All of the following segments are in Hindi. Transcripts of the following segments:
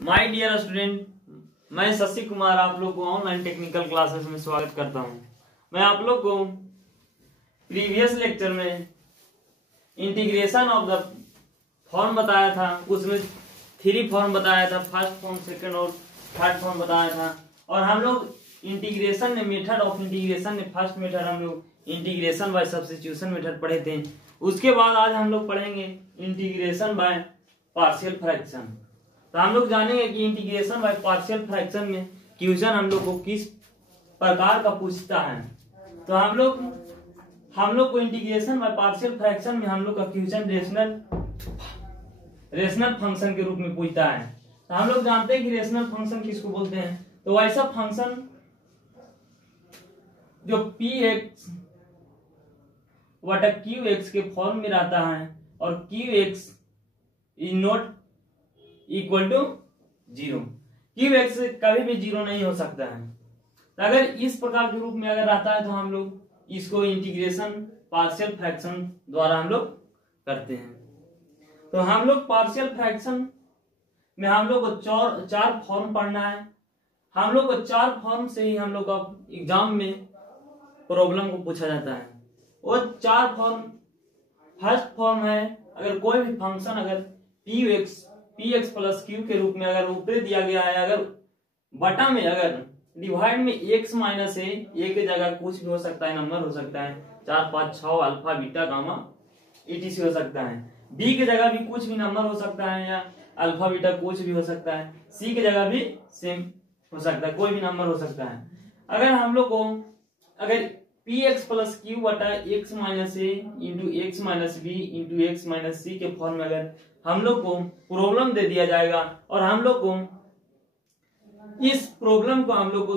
माय डियर स्टूडेंट, मैं शशि कुमार आप लोग को ऑनलाइन टेक्निकल क्लासेस में स्वागत करता हूं। मैं आप लोग को प्रीवियस लेक्चर में इंटीग्रेशन ऑफ द फॉर्म बताया था, उसमें 3 फॉर्म बताया था, फर्स्ट फॉर्म, सेकंड और थर्ड फॉर्म बताया था। और हम लोग इंटीग्रेशन में मेथड ऑफ इंटीग्रेशन में फर्स्ट मेथड हम लोग इंटीग्रेशन बाय सब्स्टिट्यूशन मेथड पढ़े थे। उसके बाद आज हम लोग पढ़ेंगे इंटीग्रेशन बाय पार्शियल फ्रैक्शन। तो हम लोग जानेंगे कि इंटीग्रेशन बाय पार्शियल फ्रैक्शन में क्वेश्चन हम लोग को किस प्रकार का पूछता है। तो हम लोग को इंटीग्रेशन बाय पार्शियल फ्रैक्शन में हम लोग का क्वेश्चन रेशनल फंक्शन के रूप में पूछता है। तो हम लोग जानते हैं कि रेशनल फंक्शन किसको बोलते हैं। तो ऐसा फंक्शन जो px वटा qx के फॉर्म में रहता है और qx is not equal to 0, qx कभी भी 0 नहीं हो सकता है। तो अगर इस प्रकार के रूप में अगर रहता है तो हम लोग इसको इंटीग्रेशन पार्शियल फ्रैक्शन द्वारा हम लोग करते हैं। तो हम लोग पार्शियल फ्रैक्शन में हम लोग को 4 फॉर्म पढ़ना है। हम लोग को 4 फॉर्म से ही हम लोग का एग्जाम में प्रॉब्लम को पूछा जाता है। वो 4 फॉर्म, फर्स्ट फॉर्म है अगर कोई भी फंक्शन अगर px प्लस q के रूप में अगर ऊपर दिया गया है, अगर बटा में अगर डिवाइड में x माइनस a के जगह कुछ भी हो सकता है, नंबर हो सकता है 4 5 6 अल्फा बीटा गामा etc हो सकता है। b के जगह भी कुछ भी नंबर हो सकता है या अल्फा बीटा कुछ भी हो सकता है। c के जगह भी सेम हो सकता है, कोई भी नंबर हो सकता है। अगर हम लोग को अगर px प्लस q बटा x minus a into x minus b into x minus c के फॉर्म में अगर हम लोग को प्रॉब्लम दे दिया जाएगा और हम लोग को इस प्रॉब्लम को हम लोग को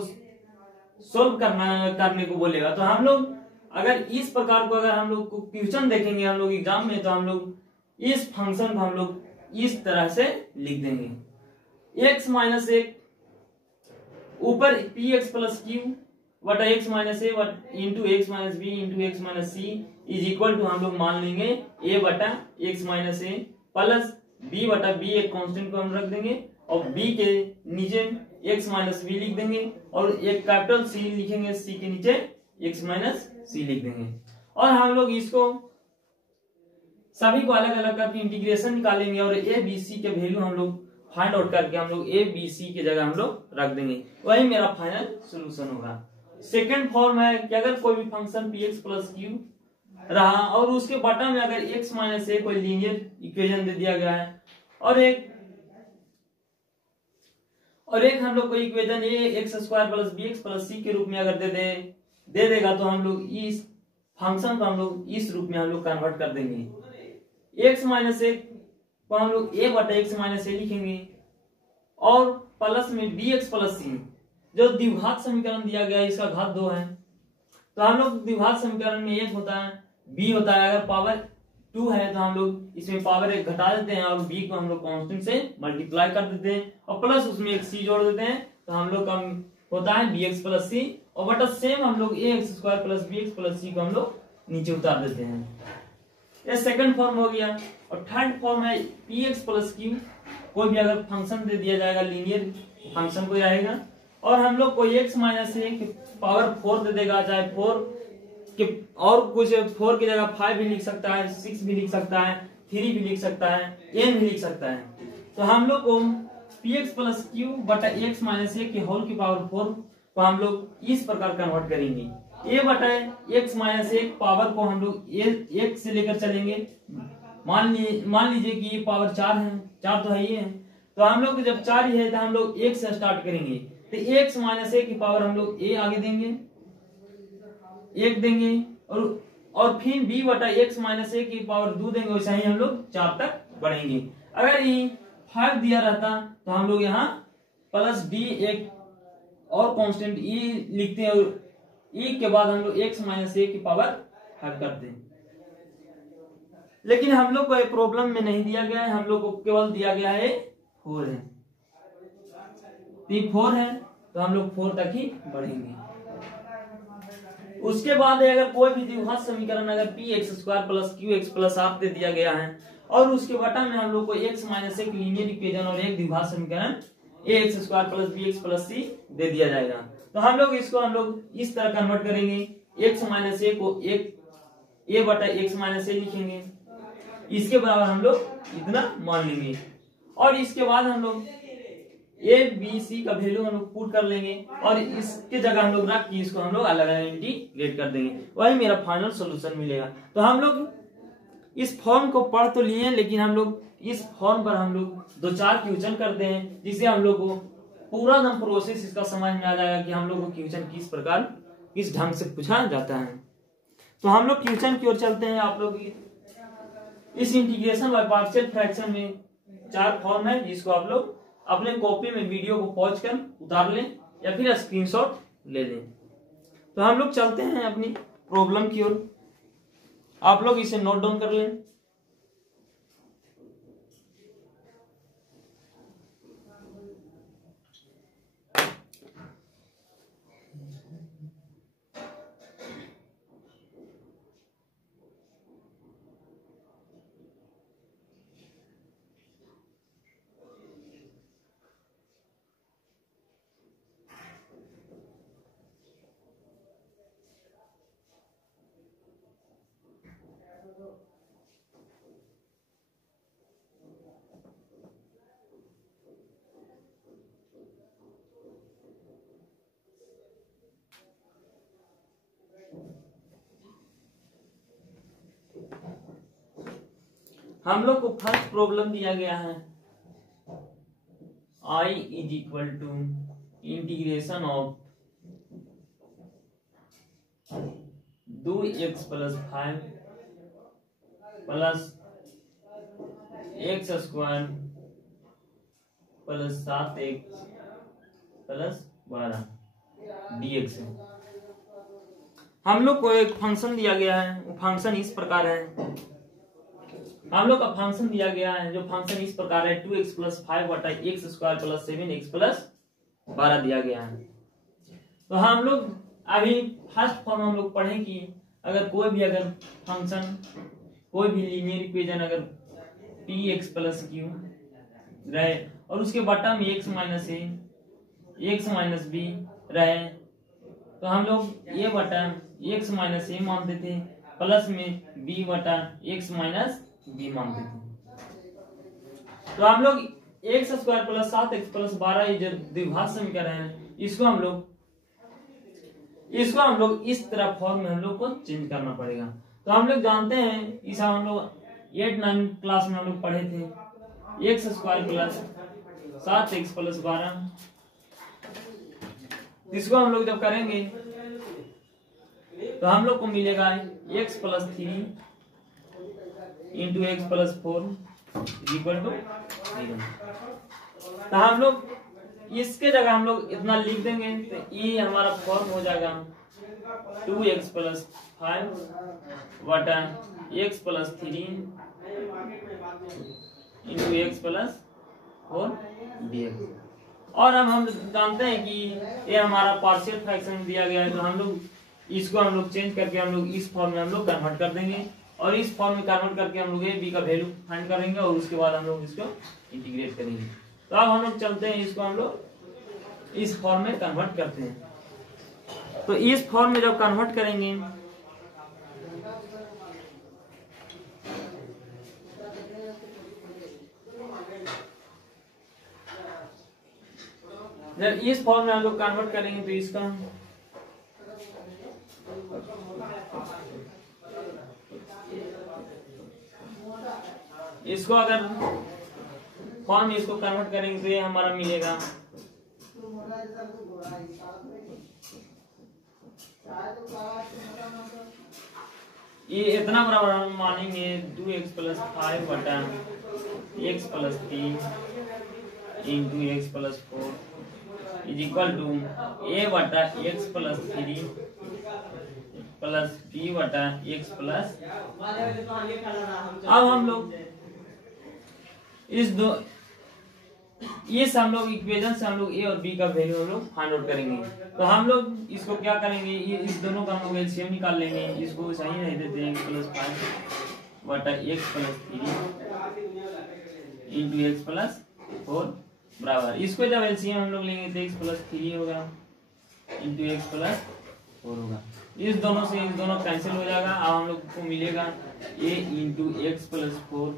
सोल्व करने को बोलेगा, तो हम लोग अगर इस प्रकार को अगर हम लोग को क्वेश्चन देखेंगे हम लोग एग्जाम में, तो हम लोग इस फंक्शन को हम लोग इस तरह से लिख देंगे। x माइनस एक ऊपर px प्लस q बटा x minus a into x minus b into x minus c is equal to हम लोग मान लेंगे a बटा x minus a plus b बटा b एक कांस्टेंट को हम रख देंगे और b के नीचे x माइनस बी लिख देंगे और एक कैपिटल C लिखेंगे, c के नीचे x माइनस सी लिख देंगे। और हम लोग इसको सभी को अलग अलग करके इंटीग्रेशन निकालेंगे और a b c के वैल्यू हम लोग फाइंड आउट करके हम लोग a b c की जगह हम लोग रख देंगे। वही मेरा फाइनल सोल्यूशन होगा। सेकेंड फॉर्म है कि अगर कोई भी फंक्शन px प्लस q रहा और उसके बटा में अगर x माइनस ए कोई लीनियर इक्वेशन दे दिया गया है और एक हम लोग को equation a x square plus b x plus c के रूप में अगर दे देगा, तो हम लोग इस फंक्शन को हम लोग इस रूप में हम लोग कन्वर्ट कर देंगे। x माइनस ए को हम लोग a बटा एक्स माइनस ए लिखेंगे और प्लस में बी एक्स प्लस सी, जो द्विघात समीकरण दिया गया है इसका घात 2 है। तो हम लोग द्विघात समीकरण में 1 होता है, b होता है, अगर पावर 2 है तो हम लोग इसमें पावर 1 घटा देते हैं और b को हम लोग कांस्टेंट से मल्टीप्लाई कर देते हैं और प्लस उसमें एक c जोड़ देते हैं, तो हम लोग का होता है bx प्लस सी और बटा सेम हम लोग a x square plus b x plus c को हम लोग नीचे उतार देते हैं। ये सेकंड फॉर्म हो गया। और थर्ड फॉर्म है px प्लस q, कोई भी अगर फंक्शन दे दिया जाएगा लीनियर फंक्शन को आएगा और हम लोग को x माइनस ए पावर 4 दे देगा, चाहे 4 के और कुछ 4 की जगह 5 भी लिख सकता है, 6 भी लिख सकता है, 3 भी लिख सकता है, n भी लिख सकता है। तो हम लोग को px प्लस q बटा x माइनस ए के होल की पावर 4 को हम लोग इस प्रकार कन्वर्ट करेंगे। a बटा x माइनस ए पावर को हम लोग 1 से लेकर चलेंगे। मान लीजिए कि ये पावर 4 है, 4 तो है ही है, तो हम लोग जब 4 ही है तो हम लोग 1 से स्टार्ट करेंगे। तो x माइनस ए की पावर हम लोग a आगे देंगे, 1 देंगे और फिर b बटा x माइनस ए की पावर 2 देंगे। वैसे ही हम लोग 4 तक बढ़ेंगे। अगर ये 5 दिया रहता तो हम लोग यहाँ प्लस d एक और कांस्टेंट e लिखते हैं और e के बाद हम लोग x माइनस ए की पावर 5 करते हैं। लेकिन हम लोग को प्रॉब्लम में नहीं दिया गया है, हम लोग को केवल दिया गया है 4 है। 4 है तो हम लोग 4 तक ही बढ़ेंगे। उसके बाद अगर कोई भी द्विघात समीकरण अगर p x square plus Q x plus half दे दिया गया है और उसके बटा में हम लोग को x माइनस एक लीनियर इक्वेशन और एक द्विघात समीकरण ax square plus bx plus c दे दिया जाएगा। तो हम लोग इसको हम लोग इस तरह कन्वर्ट करेंगे, x माइनस ए को एक a बटा x माइनस ए लिखेंगे, इसके बराबर हम लोग इतना मान लेंगे और इसके बाद हम लोग a b c का वैल्यू हम लोग पुट कर लेंगे और इसके जगह हम लोग रख के इसको हम लोग अलग अलग इंटीग्रेट कर देंगे, वही मेरा फाइनल सॉल्यूशन मिलेगा। तो हम लोग इस फॉर्म को पढ़ तो लिए लेकिन हम लोग इस फॉर्म पर हम लोग 2-4 क्वेश्चन करते हैं जिससे हम लोग को पूरा एकदम प्रोसेस इसका समझ में आ जाएगा कि हम लोग को क्वेश्चन किस प्रकार किस ढंग से पूछा जाता है। तो हम लोग क्वेश्चन की ओर चलते हैं। आप लोग इस इंटीग्रेशन बाय पार्शियल फ्रैक्शन में 4 फॉर्म है जिसको आप लोग अपने कॉपी में वीडियो को पॉज कर उतार लें या फिर स्क्रीनशॉट ले लें। तो हम लोग चलते हैं अपनी प्रॉब्लम की ओर, आप लोग इसे नोट डाउन कर लें। हम लोग को फर्स्ट प्रॉब्लम दिया गया है I is equal to integration of 2x plus 5 plus x square plus 7x plus 12 dx है। हम लोग को एक फंक्शन दिया गया है, वो फंक्शन इस प्रकार है। हम लोग का फंक्शन दिया गया है जो फंक्शन इस प्रकार है 2x प्लस 5 बटा x square plus 7x plus 12 दिया गया है। तो हम लोग अभी फर्स्ट फॉर्म हम लोग पढ़े कि अगर कोई भी अगर फंक्शन कोई भी लीनियर इक्वेशन अगर px प्लस q रहे और उसके बटा में x माइनस ए x माइनस बी रहे तो हम लोग a बटा x माइनस ए मानते थे प्लस में b बटा x माइनस बी मानते थे। तो हम लोग x square plus 7x plus 12 ये जो द्विघात समीकरण है इसको हम लोग इस तरह फॉर्म में हम लोग को चेंज करना पड़ेगा। तो हम लोग जानते हैं इस हम लोग 8-9 क्लास में हम लोग पढ़े थे x square plus 7x plus 12, इसको हम लोग जब करेंगे तो हम लोग को मिलेगा x plus 3 into x plus 4 equal to 0। तो हम लोग इसके जगह हम लोग इतना लिख देंगे तो ये हमारा फॉर्म हो जाएगा 2x प्लस 5 बटा x plus 3 into x plus 4 dx। और अब हम जानते हैं कि ये हमारा पार्शियल फ्रैक्शन दिया गया है तो हम लोग इसको हम लोग चेंज करके हम लोग इस फॉर्म में हम लोग कन्वर्ट कर देंगे और इस फॉर्म में कन्वर्ट करके हम लोग b का वैल्यू फाइंड करेंगे और उसके बाद हम लोग इसको इंटीग्रेट करेंगे। तो अब हम लोग चलते हैं इसको हम लोग इस फॉर्म में कन्वर्ट करते हैं। तो इस फॉर्म में जब कन्वर्ट करेंगे जब इस फॉर्म में हम लोग कन्वर्ट करेंगे तो इसका इसको अगर फॉर्म में इसको कन्वर्ट करेंगे तो ये हमारा मिलेगा ये इतना बराबर हम मानेंगे 2x प्लस 5 बटा x plus 3 into x plus 4 is equal to a बटा x प्लस 3 प्लस b बटा x प्लस। अब हम लोग हम लोग इक्वेशन से हम लोग a और b का वैल्यू हम लोग फाइंड आउट करेंगे। तो हम लोग इसको क्या करेंगे ये इस दोनों का हम लोग एलसीएम निकाल लेंगे, इसको सही नहीं देते हैं प्लस 5 बटा x plus 3 into x plus 4 बराबर, इसको जब एलसीएम हम लोग लेंगे तो एक्स प्लस 3 होगा इंटू एक्स प्लस 4 होगा। इस दोनों से इस दोनों कैंसिल हो जाएगा। अब हम लोग को मिलेगा a into x plus 4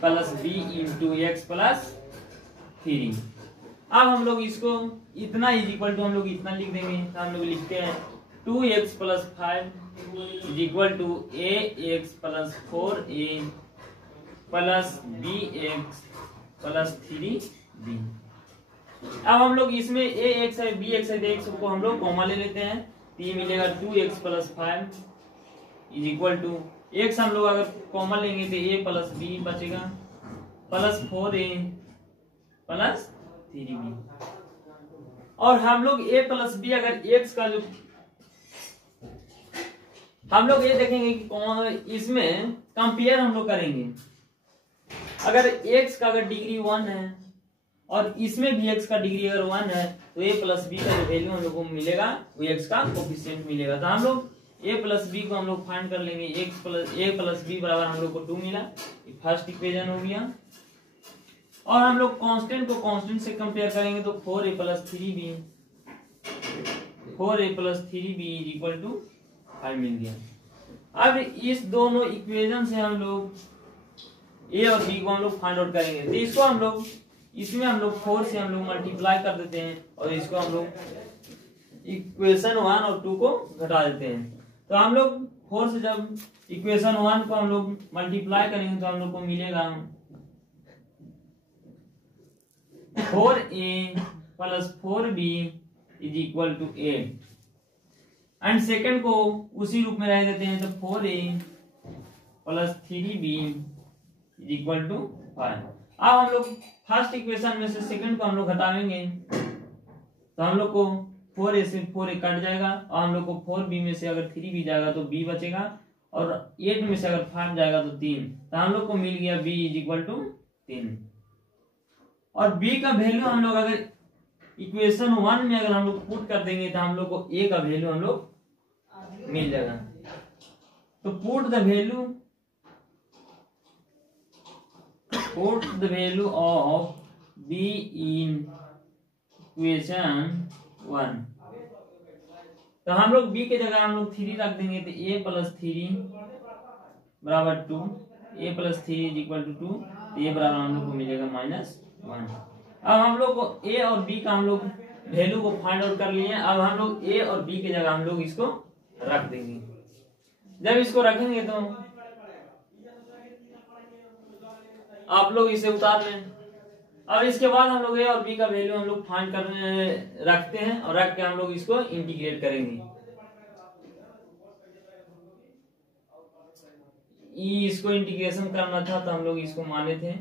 plus b into x plus 3। अब हम लोग इसको इतना इज इक्वल टू हम लोग इतना लिख देंगे, तो हम लोग लिखते हैं 2x plus 5 is equal to a x plus 4a plus b x plus 3b। अब हम लोग इसमें a x है b x है, तो x को हम लोग कॉमा ले लेते हैं, तो ये मिलेगा 2x plus 5 is equal to x हम लोग अगर कॉमा लेंगे तो a प्लस b बचेगा प्लस 4a प्लस 3b। और हम लोग a प्लस b अगर x का जो हम लोग ये देखेंगे कि इसमें कंपेयर हम लोग करेंगे। अगर x का अगर डिग्री 1 है और इसमें भी x का डिग्री अगर 1 है तो a प्लस b का जो वैल्यू हम लोग को मिलेगा वो x का कोफिशिएंट मिलेगा। तो हम लोग a प्लस b को हम लोग फाइंड कर लेंगे। a प्लस b बराबर हम लोग को 2 मिला, ये फर्स्ट इक्वेशन हो गया। और हम लोग कांस्टेंट को कांस्टेंट से कंपेयर करेंगे तो 4a plus 3b is equal to 5 मिल गया। अब इस दोनों इक्वेशन से हम लोग a और b को हम लोग फाइंड आउट करेंगे, तो इसको हम लोग इसमें हम लोग 4 से हम लोग मल्टीप्लाई कर देते हैं और इसको हम लोग इक्वेशन 1 और 2 को घटा देते हैं। तो हम लोग 4 से जब इक्वेशन 1 को हम लोग मल्टीप्लाई करेंगे तो हम लोग को मिलेगा 4a plus 4b is equal to 8 and second को उसी रूप में रह देते हैं, तो 4a plus 3b is equal to 5। अब हम लोग फर्स्ट इक्वेशन में से सेकंड को हम लोग घटाएंगे तो हम लोग को 4a से 4a कट जाएगा और हम लोग को 4b में से अगर 3b जाएगा तो b बचेगा और 8 में से अगर 5 जाएगा तो 3, तो हम लोग को मिल गया b इज इक्वल टू 3। और b का वैल्यू हम लोग अगर इक्वेशन 1 में अगर हम लोग पुट कर देंगे तो हम लोग को a का वैल्यू हम लोग मिल जाएगा। तो put the value of b in equation 1। तो हम लोग b के जगह हम लोग 3 रख देंगे, तो a प्लस 3 बराबर 2, a plus 3 is equal to 2, तो ये बराबर हम लोग को मिलेगा -1। अब हम लोग को a और b का हम लोग वैल्यू को फाइंड आउट कर लिए। अब हम लोग a और b के जगह हम लोग इसको रख देंगे। जब इसको रखेंगे तो आप लोग इसे उतार लें। अब इसके बाद हम लोग a और b का वैल्यू हम लोग फाइंड करने रखते हैं और रख के हम लोग इसको इंटीग्रेट करेंगे। इसको इंटीग्रेशन करना था तो हम लोग इसको माने थे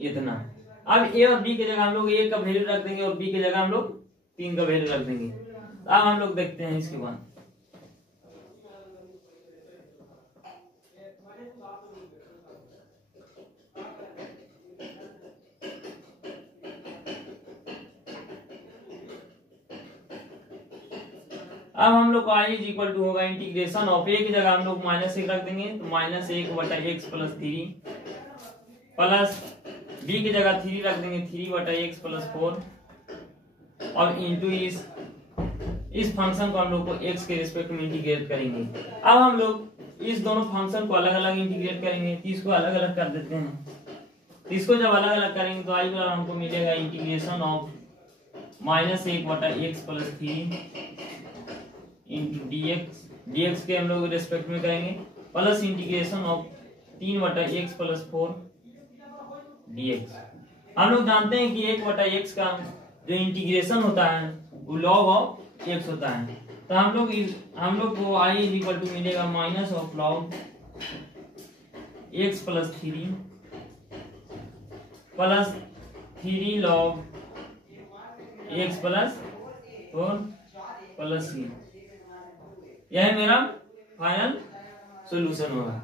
इतना। अब a और b के जगह हम लोग a का वैल्यू रख देंगे और b के जगह हम लोग 3 का वैल्यू रख देंगे। अब हम लोग देखते हैं इसके बाद अब हम लोग का i इज इक्वल टू होगा इंटीग्रेशन ऑफ a की जगह हम लोग -1 रख देंगे, तो -1 बटा x प्लस 3 प्लस b की जगह 3 रख देंगे, 3 बटा x प्लस 4 और इंटू इस फंक्शन को हम लोग को x के रिस्पेक्ट में इंटीग्रेट करेंगे। अब हम लोग इस दोनों फंक्शन को अलग अलग इंटीग्रेट करेंगे, तो इसको अलग अलग कर देते हैं। तो इसको जब अलग अलग करेंगे तो i बराबर हमको मिलेगा इंटीग्रेशन ऑफ -1 बटा x प्लस 3 इंटू dx के हम लोग रेस्पेक्ट में करेंगे प्लस इंटीग्रेशन ऑफ 3 बटा x प्लस 4 dx। हम लोग जानते हैं कि 1 बटा x का जो इंटीग्रेशन होता है वो log ऑफ x होता है। तो हम लोग को i इज इक्वल टू मिलेगा minus of log x plus 3 plus 3 log x plus 4 plus c। यह मेरा फाइनल सॉल्यूशन होगा।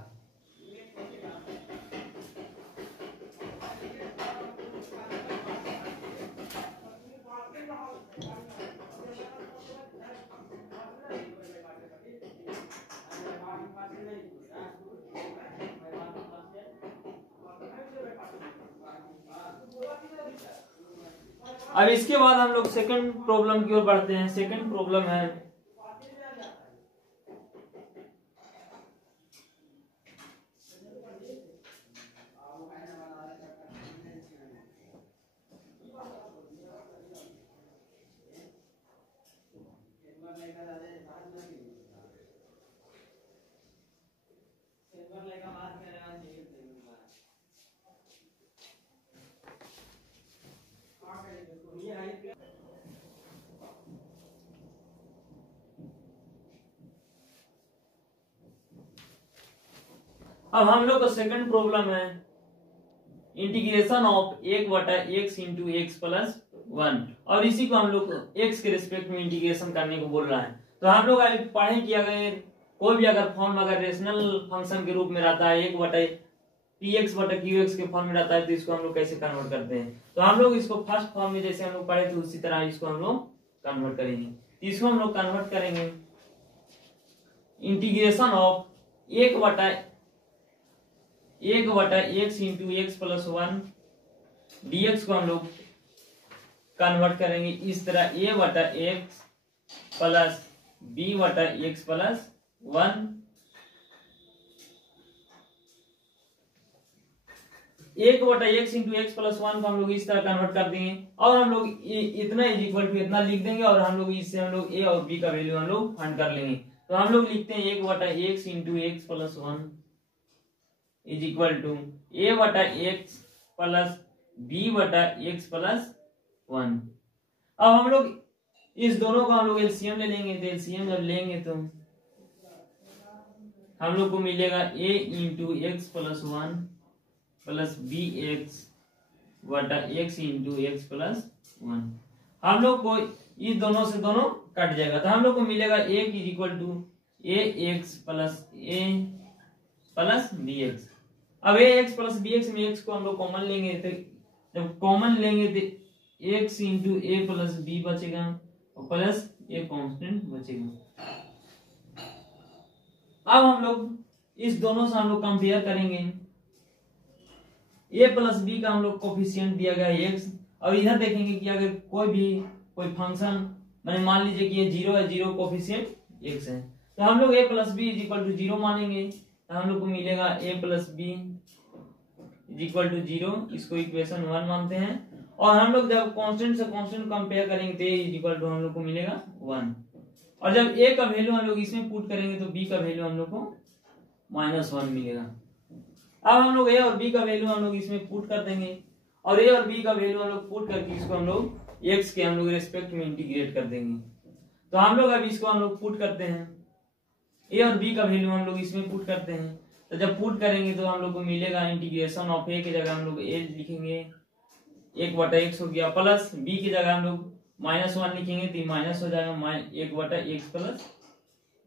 अब इसके बाद हम लोग सेकंड प्रॉब्लम की ओर बढ़ते हैं। सेकंड प्रॉब्लम है अब हम लोग का सेकंड प्रॉब्लम है integration of 1/x into x plus 1, और इसी को हम लोग x के रिस्पेक्ट में इंटीग्रेशन करने को बोल रहा है। तो हम लोग अभी पढ़े कि अगर कोई भी अगर फॉर्म अगर रेशनल फंक्शन के रूप में रहता है 1/px/qx के फॉर्म में रहता है तो इसको हम लोग कैसे कन्वर्ट करते हैं। तो हम लोग इसको फर्स्ट फॉर्म में जैसे हम लोग पढ़े थे उसी तरह इसको हम लोग कन्वर्ट करेंगे। इसको हम लोग कन्वर्ट करेंगे integration of 1/x into x plus 1 dx को हम लोग कन्वर्ट करेंगे इस तरह a/x plus b/x plus 1 1/x into x plus 1 को हम लोग इस तरह कन्वर्ट कर देंगे और हम लोग इतना इज इक्वल टू इतना लिख देंगे और हम लोग इससे हम लोग a और b का वैल्यू हम लोग फाइंड कर लेंगे। तो हम लोग लिखते हैं 1/x into x plus 1 is equal to a/x plus b/x plus 1। अब हम लोग इस दोनों को हम लोग एलसीएम ले लेंगे। तो एलसीएम जब लेंगे तो हम लोग को मिलेगा a into x plus 1 plus bx/x into x plus 1। हम लोग को इस दोनों से दोनों कट जाएगा तो हम लोग को मिलेगा a is equal to ax plus a plus bx। अब ax प्लस bx में x को हम लोग कॉमन लेंगे तो जब कॉमन लेंगे तो x into a plus b बचेगा और प्लस a कांस्टेंट बचेगा। अब हम लोग इस दोनों से हम लोग कंपेयर करेंगे। a प्लस b का हम लोग कोफिशिएंट दिया गया है x और इधर देखेंगे कि अगर कोई फंक्शन मैंने मान लीजिए कि ये 0 है, 0 कोफिशिएंट x है तो हम लोग a plus b is equal to 0 मानेंगे। तो हम लोग को मिलेगा a plus b is equal to 0, इसको इक्वेशन 1 मानते हैं और हम लोग जब कांस्टेंट से कांस्टेंट कंपेयर करेंगे तो a इज इक्वल टू हम लोग को मिलेगा 1 और जब a का वैल्यू हम लोग इसमें पुट करेंगे तो b का वैल्यू हम लोग को -1 मिलेगा। अब हम लोग a और b का वैल्यू हम लोग इसमें पुट कर देंगे और a और b का वैल्यू हम लोग पुट करके इसको हम लोग x के हम लोग रेस्पेक्ट में इंटीग्रेट कर देंगे। तो हम लोग अब इसको हम लोग पुट करते हैं, a और b का वैल्यू हम लोग इसमें पुट करते हैं। तो जब पुट करेंगे तो हम लोग को मिलेगा इंटीग्रेशन ऑफ a की जगह हम लोग a लिखेंगे 1/x हो गया प्लस b की जगह हम लोग -1 लिखेंगे तो माइनस हो जाएगा 1/x प्लस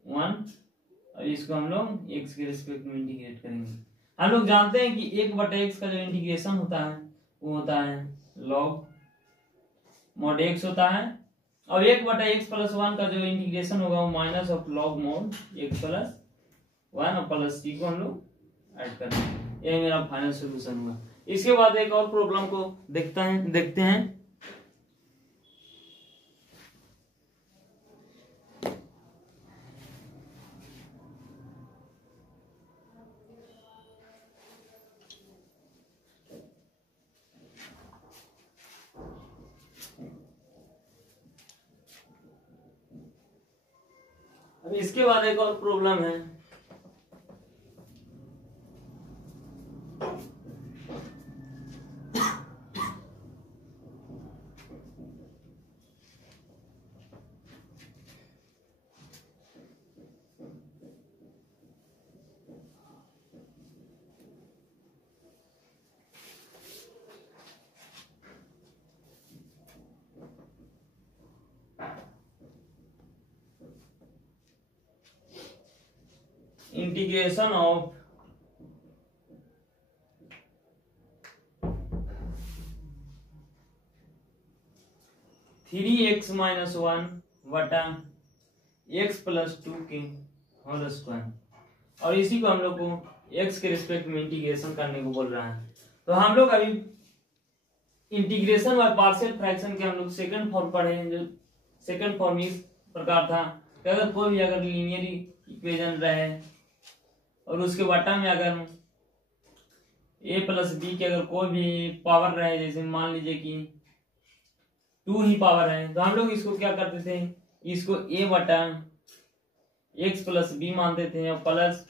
1 और इसको हम लोग x के रिस्पेक्ट में इंटीग्रेट करेंगे। हम लोग जानते हैं कि 1/x का जो इंटीग्रेशन होता है वो होता है log mod x होता है और 1/x प्लस 1 का जो इंटीग्रेशन होगा वो minus of log mod x plus 1 और प्लस c को हम लोग ऐड कर देंगे। यही मेरा फाइनल सोल्यूशन हुआ। इसके बाद एक और प्रॉब्लम को देखते हैं। अब इसके बाद एक और प्रॉब्लम है इंटीग्रेशन ऑफ 3x - 1 बटा x प्लस 2 के होल स्क्वायर और इसी को हम लोग को x के रिस्पेक्ट में इंटीग्रेशन करने को बोल रहा है। तो हम लोग अभी इंटीग्रेशन बाय पार्शियल फ्रैक्शन के हम लोग सेकंड फॉर्म पढ़े हैं, जो सेकंड फॉर्म इस प्रकार था कि अगर कोई भी अगर लीनियर इक्वेशन रहे और उसके बटा में अगर a प्लस बी के अगर कोई भी पावर रहे, जैसे मान लीजिए कि 2 ही पावर है, तो हम लोग इसको क्या करते थे, इसको a बटा एक्स प्लस बी मानते थे और प्लस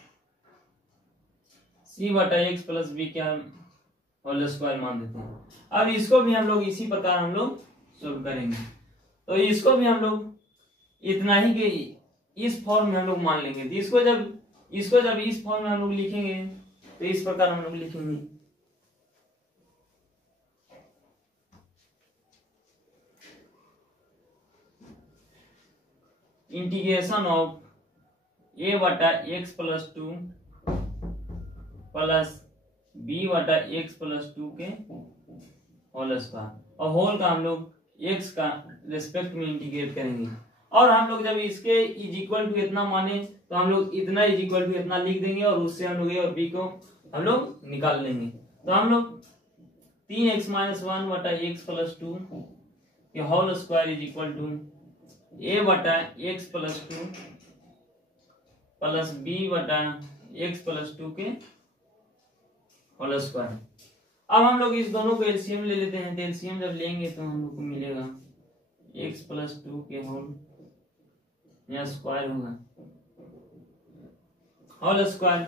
c बटा एक्स प्लस बी क्या होल स्क्वायर मानते थे। अब इसको भी हम लोग इसी प्रकार हम लोग सोल्व करेंगे, तो इसको भी हम लोग इतना ही कि इस फॉर्म में हम लोग मान लेंगे। तो इसको जब इस फॉर्म में हम लोग लिखेंगे तो इस प्रकार हम लोग लिखेंगे, इंटीग्रेशन ऑफ a बटा एक्स प्लस 2 प्लस b बटा एक्स प्लस 2 के होल स्क्वायर, और होल का हम लोग x का रेस्पेक्ट में इंटीग्रेट करेंगे। और हम लोग जब इसके इज इक्वल टू इतना माने तो हम लोग इतना इज इक्वल टू इतना लिख देंगे और उससे हम लोग a और b को हम लोग निकाल लेंगे। तो हम लोग 3x माइनस 1 बटा एक्स प्लस 2 के whole square is equal to a बटा एक्स प्लस 2 प्लस b बटा एक्स प्लस 2 के होल स्क्वायर। अब हम लोग इस दोनों को एलसीएम ले लेते हैं, तो एलसीएम जब लेंगे तो हम लोग को मिलेगा x प्लस 2 के होल या स्क्वायर होगा होल स्क्वायर।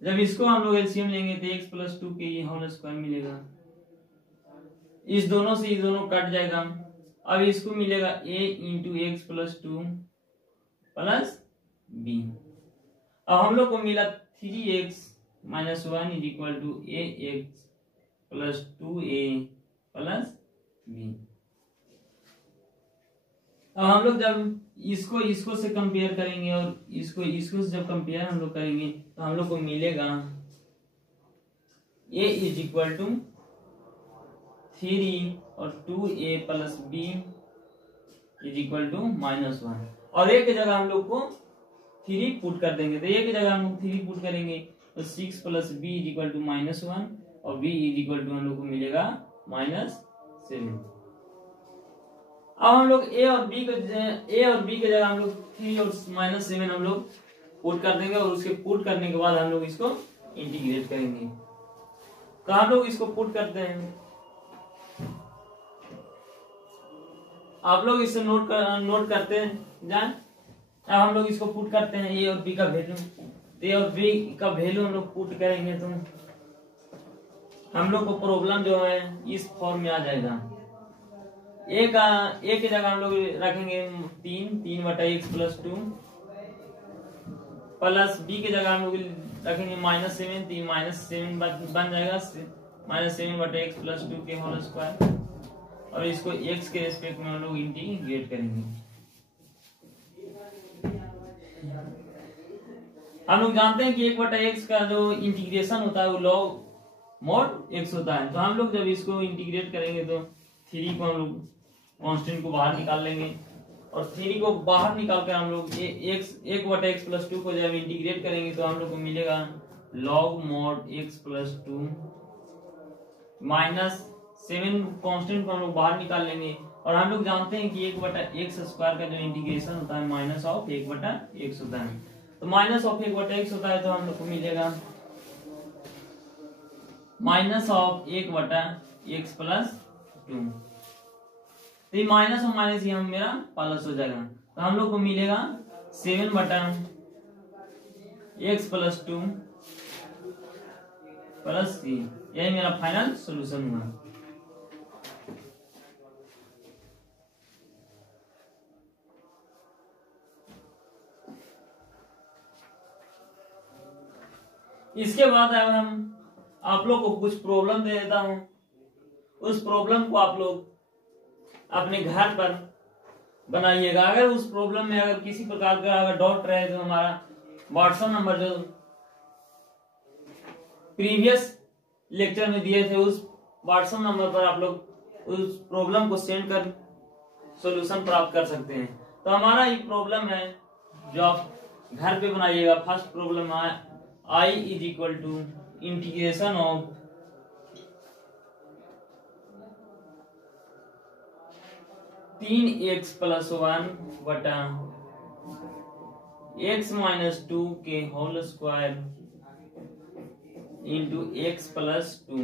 जब इसको हम लोग एलसीएम लेंगे तो x प्लस 2 के ये होल स्क्वायर मिलेगा, इस दोनों से इस दोनों कट जाएगा। अब इसको मिलेगा a into x plus 2 plus b। अब हम लोग को मिला 3x minus 1 is equal to a x plus 2a plus b। अब हम लोग जब इसको से कंपेयर करेंगे और इसको से जब कंपेयर हम लोग करेंगे तो हम लोग को मिलेगा a इज इक्वल टू 3 और 2a plus b is equal to minus 1, और a की जगह हम लोग को 3 पुट कर देंगे। तो a की जगह हम लोग 3 पुट करेंगे तो 6 plus b is equal to minus 1 और b इज इक्वल टू हम लोग को मिलेगा माइनस 7। अब हम लोग a और b के जगह हम लोग 3 और माइनस 7 हम लोग पुट कर देंगे, और उसके पुट करने के बाद हम लोग इसको इंटीग्रेट करेंगे। तो हम लोग इसको पुट करते हैं, आप लोग इसे नोट करते जाए। अब हम लोग इसको पुट करते हैं a और b का वैल्यू, a और b का वैल्यू हम लोग पुट करेंगे तो हम लोग को प्रॉब्लम जो है इस फॉर्म में आ जाएगा। a की जगह हम लोग रखेंगे 3 बटा एक्स प्लस 2 प्लस b की जगह हम लोग रखेंगे माइनस 7, तो माइनस 7 बन जाएगा माइनस 7 बटा एक्स प्लस 2 के होल स्क्वायर, और इसको x के रेस्पेक्ट में हम लोग इंटीग्रेट करेंगे। हम लोग जानते हैं कि 1 बटा एक्स का जो इंटीग्रेशन होता है वो लॉग मॉड x होता है। तो हम लोग जब इसको इंटीग्रेट करेंगे तो 3 को हम लोग कांस्टेंट को बाहर निकाल लेंगे, और 3 को बाहर निकाल कर हम लोग 1 बटा एक्स प्लस 2 को जब इंटीग्रेट करेंगे तो हम लोग को मिलेगा log mod x plus 2 minus 7 constant को हम लोग बाहर निकाल लेंगे। और हम लोग जानते हैं कि 1 बटा एक्स स्क्वायर का जो इंटीग्रेशन होता है माइनस ऑफ 1 बटा एक्स होता है। तो माइनस ऑफ 1 बटा एक्स होता है, तो हम लोग को मिलेगा माइनस ऑफ 1 बटा एक्स प्लस 2। तो ये माइनस और माइनस ये मेरा प्लस हो जाएगा, तो हम लोग को मिलेगा 7 बटा एक्स प्लस 2 प्लस 3। यही मेरा फाइनल सॉल्यूशन हुआ। इसके बाद अब हम आप लोग को कुछ प्रॉब्लम दे देता हूं, उस प्रॉब्लम को आप लोग अपने घर पर बनाइएगा। अगर उस प्रॉब्लम में अगर किसी प्रकार का अगर डाउट रहे तो हमारा व्हाट्सएप नंबर जो प्रीवियस लेक्चर में दिए थे उस व्हाट्सएप नंबर पर आप लोग उस प्रॉब्लम को सेंड कर सॉल्यूशन प्राप्त कर सकते हैं। तो हमारा ये प्रॉब्लम है जो आप घर पे बनाइएगा। फर्स्ट प्रॉब्लम है I is equal to integration of 3x+1 बटा x-2 के whole square into x+2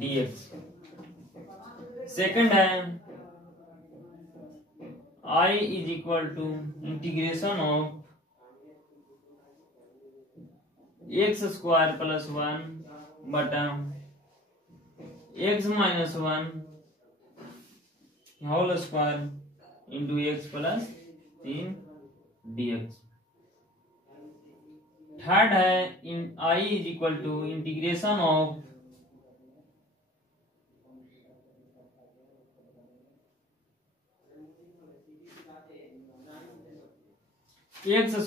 dx। Second है I is equal to integration of x² + 1 बटा x-1 whole square into x+3 dx। Third है I is equal to integration of x² +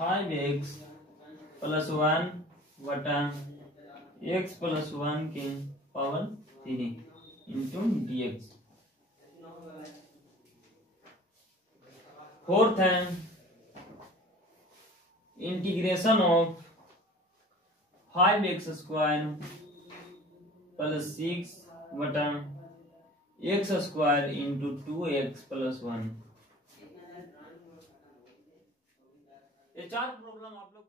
5x+1 बटा x+1 के पावर 3 इंटू dx। फोर्थ है इंटीग्रेशन ऑफ 5x² + 6 बटा x² इंटू 2x+1। ये चार प्रॉब्लम आप लोग